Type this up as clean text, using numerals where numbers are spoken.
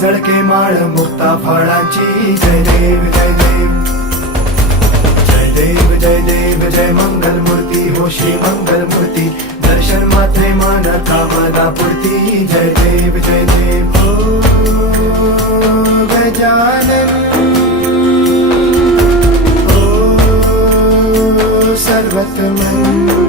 झळके माळ मुक्ता फळांची जय देव जय देव जय देव जय देव जय मंगल मूर्ती हो श्री मंगल मूर्ती दर्शन मात्रे मन कामना पूर्ती जय देव जय देव ओ गजानन ओ सर्वतमन